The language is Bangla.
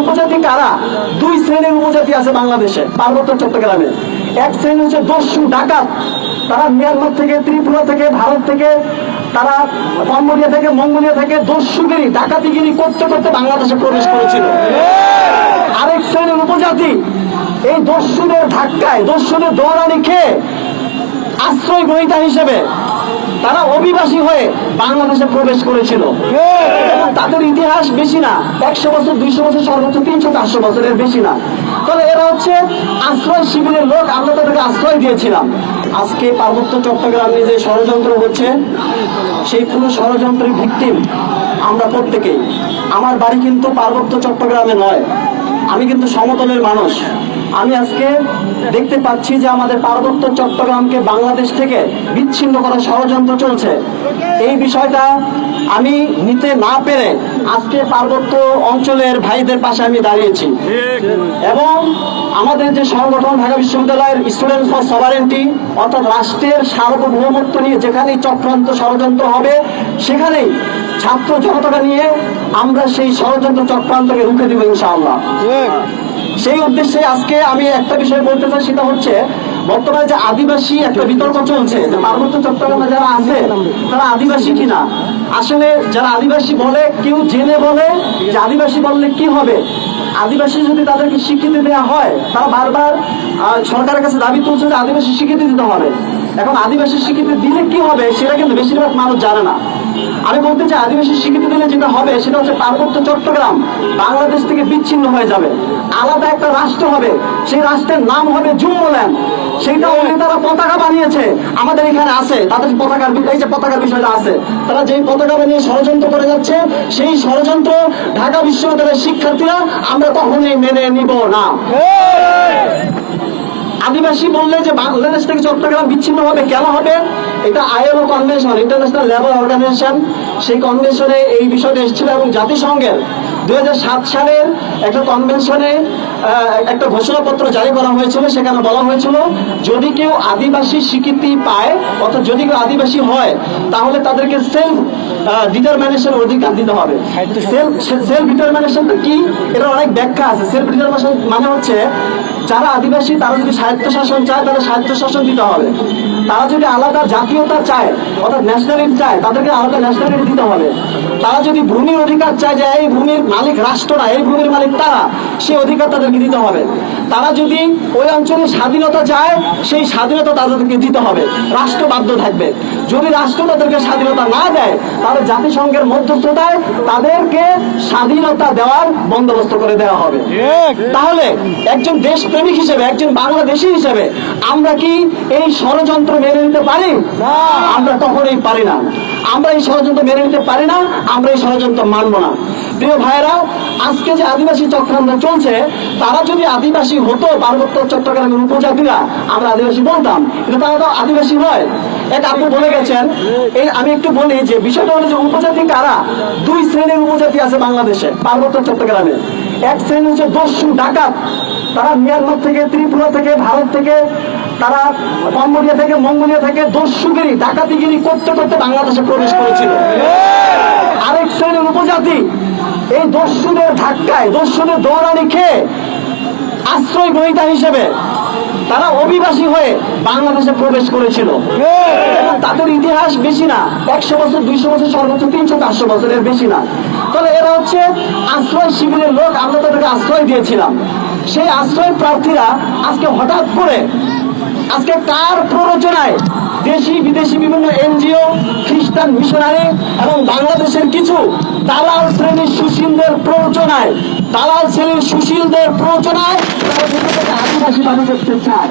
উপজাতি কারা? দুই শ্রেণীর উপজাতি আছে বাংলাদেশে, পার্বত্য চট্টগ্রামে। এক শ্রেণী হচ্ছে দস্যু ডাকাত, তারা মিয়ানমার থেকে, ত্রিপুরা থেকে, ভারত থেকে, তারা কম্বোডিয়া থেকে, মঙ্গোলিয়া থেকে দস্যুগিরি ডাকাতিগিরি করতে করতে বাংলাদেশে প্রবেশ করেছিল। আরেক শ্রেণীর উপজাতি এই দস্যুদের ধাক্কায়, দস্যুদের দৌড়ানি খেয়ে আশ্রয় গ্রহীতা হিসেবে তারা অভিবাসী হয়ে বাংলাদেশে প্রবেশ করেছিল। তাদের ইতিহাস বেশি না, 100 বছর, 200 বছর, সর্বোচ্চ 300-400 বছরের বেশি না। তাহলে এরা হচ্ছে আশ্রয় শিবিরের লোক, আমরা তাদেরকে আশ্রয় দিয়েছিলাম। আজকে পার্বত্য চট্টগ্রামে যে ষড়যন্ত্র হচ্ছে, সেই পুরো ষড়যন্ত্রের ভিকটিম আমরা প্রত্যেকেই। আমার বাড়ি কিন্তু পার্বত্য চট্টগ্রামে নয়, আমি কিন্তু সমতলের মানুষ। আমি আজকে দেখতে পাচ্ছি যে আমাদের পার্বত্য চট্টগ্রামকে বাংলাদেশ থেকে বিচ্ছিন্ন করার ষড়যন্ত্র চলছে। এই বিষয়টা আমি নিতে না পেরে আজকে পার্বত্য অঞ্চলের ভাইদের পাশে আমি দাঁড়িয়েছি এবং আমাদের যে সংগঠন ঢাকা বিশ্ববিদ্যালয়ের স্টুডেন্টস ফর সভারেন্টি, অর্থাৎ রাষ্ট্রের সার্বভৌমত্ব নিয়ে যেখানেই চক্রান্ত ষড়যন্ত্র হবে সেখানেই ছাত্র জনতাকে নিয়ে আমরা সেই ষড়যন্ত্র চক্রান্তকে রুখে দিব ইনশাআল্লাহ। সেই উদ্দেশ্যে আজকে আমি একটা বিষয় বলতে চাই, সেটা হচ্ছে বর্তমানে যে আদিবাসী একটা বিতর্ক চলছে যে পার্বত্য চট্টগ্রামে যারা আছে তারা আদিবাসী কিনা। আসলে যারা আদিবাসী বলে, কেউ জেনে বলে যে আদিবাসী বললে কি হবে, আদিবাসী যদি তাদেরকে স্বীকৃতি দেওয়া হয়, তারা বারবার সরকারের কাছে দাবি তুলছে যে আদিবাসী স্বীকৃতি দিতে হবে। এখন আদিবাসী স্বীকৃতি দিলে কি হবে সেটা কিন্তু বেশিরভাগ মানুষ জানে না। আমি বলতে চাই, আদিবাসী স্বীকৃতি দিলে যেটা হবে সেটা হচ্ছে পার্বত্য চট্টগ্রাম বাংলাদেশ থেকে বিচ্ছিন্ন হয়ে যাবে, আলাদা একটা রাষ্ট্র হবে, সেই রাষ্ট্রের নাম হবে জুম্মল্যান্ড। সেইটা অলরেডি তারা পতাকা বানিয়েছে, আমাদের এখানে আছে, তাদের পতাকার, এই যে পতাকার বিষয়টা আছে, তারা যে পতাকা বানিয়ে ষড়যন্ত্র করে যাচ্ছে, সেই ষড়যন্ত্র ঢাকা বিশ্ববিদ্যালয়ের শিক্ষার্থীরা আমরা কখনোই মেনে নিব না। আদিবাসী বললে যে বাংলাদেশ থেকে চট্টগ্রাম বিচ্ছিন্ন হবে, কেন হবে? এটা ILO convention, international labour organisation, সেই কনভেনশনে এই বিষয়টা এসেছিল এবং জাতিসংঘের 2007 সালের একটা কনভেনশনে একটা ঘোষণাপত্র জারি করা হয়েছিল। সেখানে বলা হয়েছিল যদি কেউ আদিবাসী স্বীকৃতি পায়, অর্থাৎ যদি কেউ আদিবাসী হয়, তাহলে তাদেরকে সেলফ ডিটারমিনেশন অধিকার দিতে হবে। সেলফ ডিটারমিনেশনটা কি, এটা অনেক ব্যাখ্যা আছে। সেলফ ডিটারমিনেশন মানে হচ্ছে যারা আদিবাসী তারা যদি স্বায়ত্তশাসন চায় তাহলে স্বায়ত্তশাসন দিতে হবে, তারা যদি আলাদা জাতীয়তা চায় অর্থাৎ ন্যাশনালিটি চায় তাদেরকে আলাদা ন্যাশনালিটি দিতে হবে, তারা যদি ভূমির অধিকার চায় যে এই ভূমির মালিক রাষ্ট্র না, এই ভূমির মালিক তারা, সেই অধিকার তাদেরকে দিতে হবে, তারা যদি ওই অঞ্চলের স্বাধীনতা চায় সেই স্বাধীনতা তাদেরকে দিতে হবে, রাষ্ট্র বাধ্য থাকবে। যদি রাষ্ট্র তাদেরকে স্বাধীনতা না দেয় তাহলে জাতিসংঘের মধ্যস্থতায় তাদেরকে স্বাধীনতা দেওয়ার বন্দোবস্ত করে দেওয়া হবে। তাহলে একজন দেশপ্রেমিক হিসেবে, একজন বাংলাদেশী হিসেবে আমরা কি এই ষড়যন্ত্র মেনে নিতে পারি? আমরা কখনোই পারি না। আমরা এই ষড়যন্ত্র মেনে নিতে পারি না, আমরা এই ষড়যন্ত্র মানব না। প্রিয় ভাইয়েরা, আজকে যে আদিবাসী চক্রান্ত চলছে, তারা যদি আদিবাসী হতো, পার্বত্য চট্টগ্রামের উপজাতিরা, আমরা আদিবাসী বলতাম, কিন্তু তারা তো আদিবাসী নয়। এক আপনি বলে গেছেন, এই আমি একটু বলি যে বিষয়টা হলো যে উপজাতি কারা? দুই শ্রেণীর উপজাতি আছে বাংলাদেশে, পার্বত্য চট্টগ্রামে। এক শ্রেণী হচ্ছে দস্যু ডাকাত, তারা মিয়ানমার থেকে, ত্রিপুরা থেকে, ভারত থেকে, তারা কম্বোডিয়া থেকে, মঙ্গোলিয়া থেকে দস্যুগিরি ডাকাতিগিরি করতে করতে বাংলাদেশে প্রবেশ করেছিল। আরেক শ্রেণীর উপজাতি এই দস্যুদের ধাক্কায়, দস্যুদের দৌড়ানি খেয়ে আশ্রয় গ্রহীতা হিসেবে তারা অভিবাসী হয়ে বাংলাদেশে প্রবেশ করেছিল। তাদের ইতিহাস বেশি না, 100 বছর, 200 বছর, সর্বোচ্চ 300-400 বছরের বেশি না। তাহলে এরা হচ্ছে আশ্রয় শিবিরের লোক, আমরা তাদেরকে আশ্রয় দিয়েছিলাম। সেই আশ্রয় প্রার্থীরা আজকে হঠাৎ করে, আজকে কার প্ররোচনায় দেশি বিদেশি বিভিন্ন NGO, খ্রিস্টান মিশনারি এবং বাংলাদেশের কিছু দালাল শ্রেণীর সুশীলদের প্ররোচনায়, দালাল শ্রেণীর সুশীলদের প্ররোচনায় তারা আদিবাসী দাবি করতে চায়।